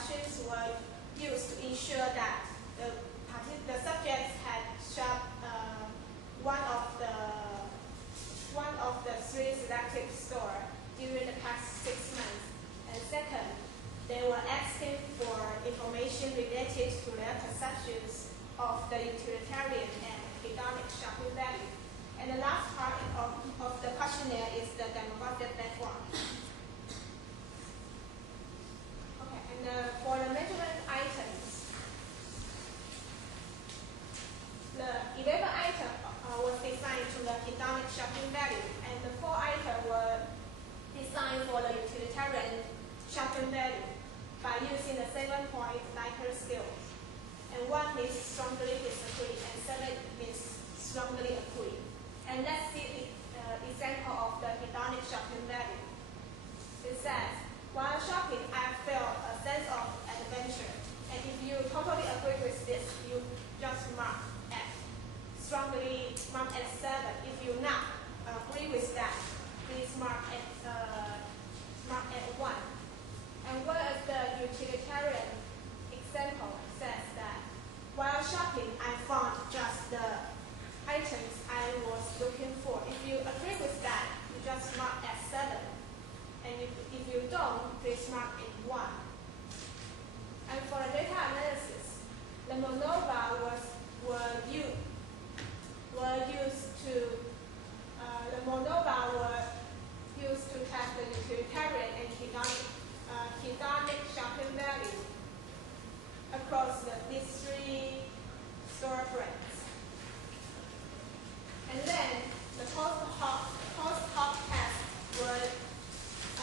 questions were used to ensure that the subjects had sharp one of the three selected scores during the past 6 months. And second, they were asking for information related to their perceptions of the utilitarian and hedonic shopping value. And the last part of the questionnaire is the demographic background. Okay, and for the measurement items, the 11 items was designed to the hedonic shopping value, and the 4 items were designed for the utilitarian shopping value by using the 7-point Likert scale. And 1 means strongly disagree, and 7 means strongly agree. And let's see the example of the hedonic shopping value. It says, while shopping, I felt a sense of adventure. And if you totally agree with this, you just mark at strongly mark at 7. If you not agree with that, please mark at 1. And whereas the utilitarian example says that while shopping, I found just the items I was looking for. If you agree with that, you just mark at 7. And if you don't, please mark at 1. And for the data analysis, the MONOVA were used to test the utilitarian and hedonic shopping value across these 3 store brands. And then the post-hoc test were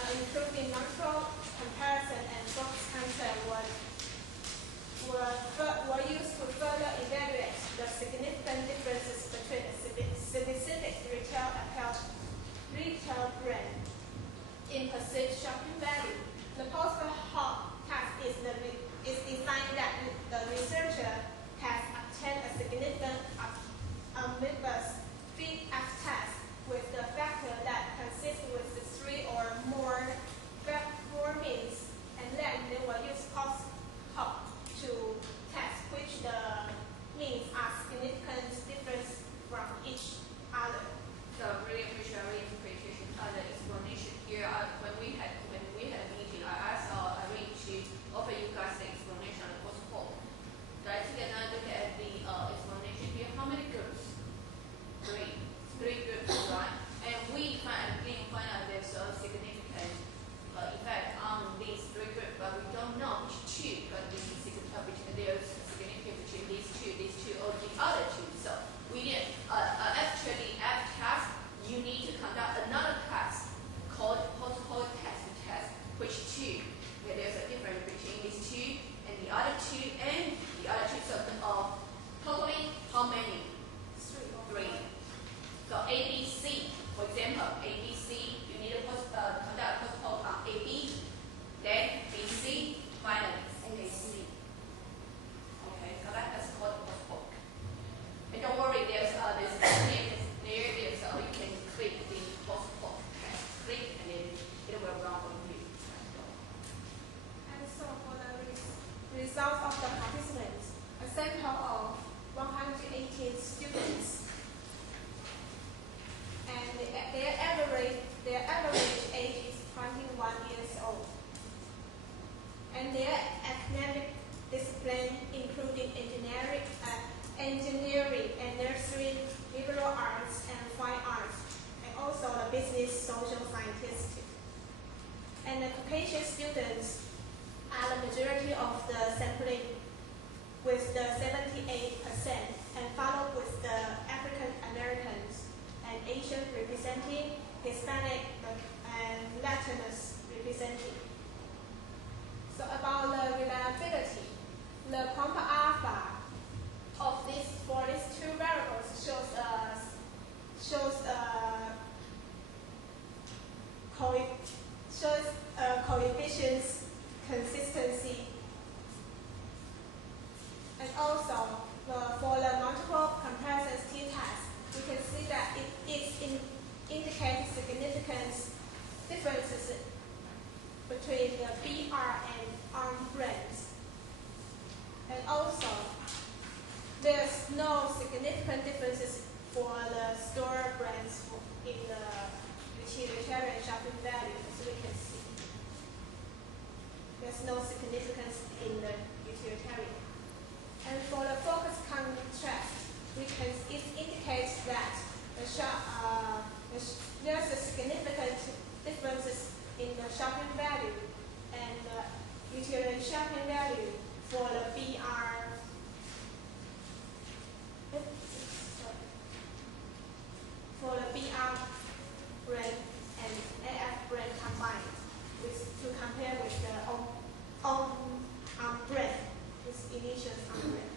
including non-pro comparison and box counter were used to further evaluate the significant differences between a specific retail brand in perceived shopping value. The post-hoc test is designed that the researcher has obtained a significant omnibus feed-F test with the factor that consists with the 3 or more means, and then they will use post-hoc to test which the means are significant difference from each other. So really appreciate our interpretation, the explanation here. When we had a meeting, I asked Irene to offer you guys the explanation on the post-hoc. So I took another look at the explanation here. How many groups? 3 groups, right? And we didn't find out there's a significant effect on these 3 groups, but we don't know which 2 going to be there's significant between these two, or the other 2. So we did actually after test, you need to conduct another test called post-hoc test to test which 2. There's a difference between these 2 and the other 2 and the other 2. So totally how many? 3. So A, B, C, for example, A, B, C, you need to conduct post-hoc on A, B, then B, C, finally A, C. Okay, so that's called post-hoc. And don't worry, there's there, so you can click the post-hoc test. Click and then it will run for you. And so for the results of the participants, a sample of 118 students, and their average age is 21 years old. And their academic discipline including engineering and nursery, liberal arts and fine arts, and also the business social scientists. And the Caucasian students are the majority of the sampling with the 78%, and followed with the African Americans and Asian representing, Hispanic and Latinus representing. So about the reliability, the Pampa alpha of these 2 variables shows coefficients for the store brands in the utilitarian shopping value, as we can see. There's no significance in the utilitarian. And for the focus contrast, it indicates that there's a significant differences in the shopping value and the utilitarian shopping value for the BR brand and AF brand combined, to compare with the brand, this initial brand.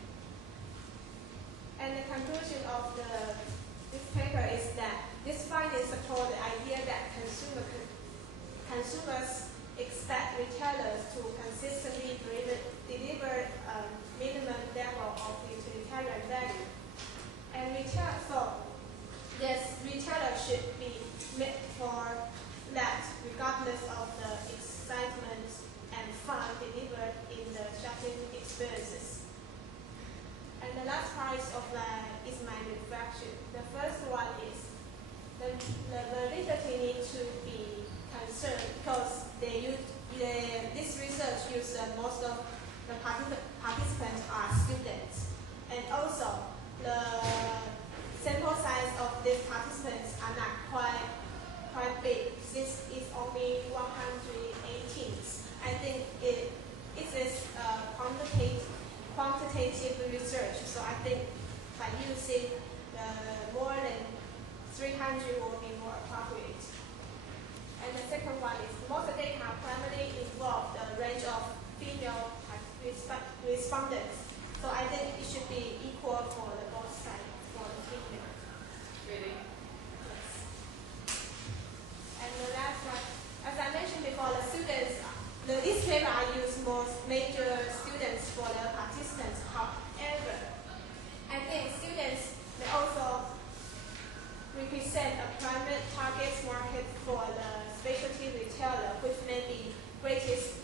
And the conclusion of this paper is that this finding supports the idea that consumers expect retailers to consistently deliver a minimum level of utilitarian value. And retailers should be made for that, regardless of the excitement and fun delivered in the shopping experiences. And the last part is manufacturing. The first one is the validity needs to be concerned because this research uses most of the participants are students, and also the sample size of these participants are not quite big, since it's only 118. I think it is quantitative research, so I think by using more than 300 will be more appropriate. And the second one is most data primarily involve the range of female respondents, so I think it should be equal for the both sides, for the female. Really? Yes. And the last one, as I mentioned before, the students, this paper I use most major students for the participants. However, I think students may also represent a private target market for the specialty retailer, which may be greatest